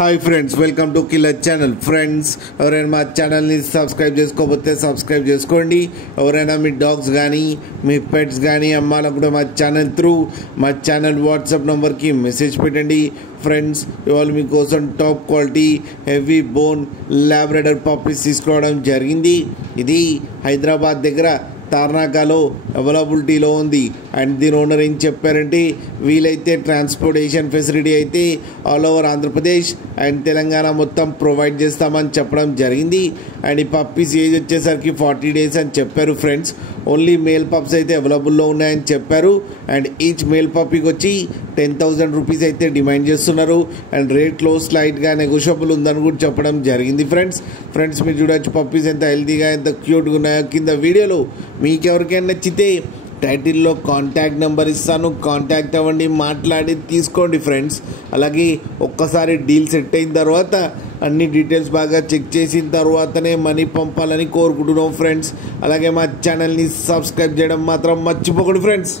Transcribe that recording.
Hi friends, welcome to killer channel. Friends, ఎవరైనా మా ఛానల్ని సబ్స్క్రైబ్ చేసుకోకపోతే సబ్స్క్రైబ్ చేసుకోండి. ఎవరైనా మీ డాగ్స్ కానీ మీ పెట్స్ కానీ అమ్మాలకు కూడా మా ఛానల్ వాట్సాప్ నెంబర్కి మెసేజ్ పెట్టండి. ఫ్రెండ్స్, ఇవాళ మీకోసం top quality heavy bone Labrador puppies తీసుకురావడం జరిగింది. ఇది హైదరాబాద్ దగ్గర తార్నాకాలో అవైలబిలిటీలో ఉంది. అండ్ దీని ఓనర్ ఏం చెప్పారంటే, వీలైతే ట్రాన్స్పోర్టేషన్ ఫెసిలిటీ అయితే all over Andhra Pradesh and Telangana మొత్తం ప్రొవైడ్ చేస్తామని చెప్పడం జరిగింది. అండ్ ఈ పప్పీస్ ఏజ్ వచ్చేసరికి 40 days అని చెప్పారు. ఫ్రెండ్స్, ఓన్లీ మేల్ పప్స్ అయితే అవైలబుల్లో ఉన్నాయని చెప్పారు. అండ్ ఈచ్ మేల్ పప్పీకి వచ్చి 10,000 రూపీస్ అయితే డిమాండ్ చేస్తున్నారు. అండ్ రేట్లో స్లైట్గా నెగోషియబుల్ ఉందని కూడా చెప్పడం జరిగింది. ఫ్రెండ్స్ మీరు చూడొచ్చు పప్పీస్ ఎంత హెల్తీగా ఎంత క్యూట్గా ఉన్నాయో. కింద వీడియోలో మీకు ఎవరికైనా నచ్చితే టైటిల్లో కాంటాక్ట్ నెంబర్ ఇస్తాను, కాంటాక్ట్ అవ్వండి, మాట్లాడి తీసుకోండి. ఫ్రెండ్స్, అలాగే ఒక్కసారి డీల్ సెట్ అయిన తర్వాత అన్ని డీటెయిల్స్ బాగా చెక్ చేసిన తర్వాతనే మనీ పంపాలని కోరుకుంటున్నాం. ఫ్రెండ్స్, అలాగే మా ఛానల్ని సబ్స్క్రైబ్ చేయడం మాత్రం మర్చిపోకండి. ఫ్రెండ్స్.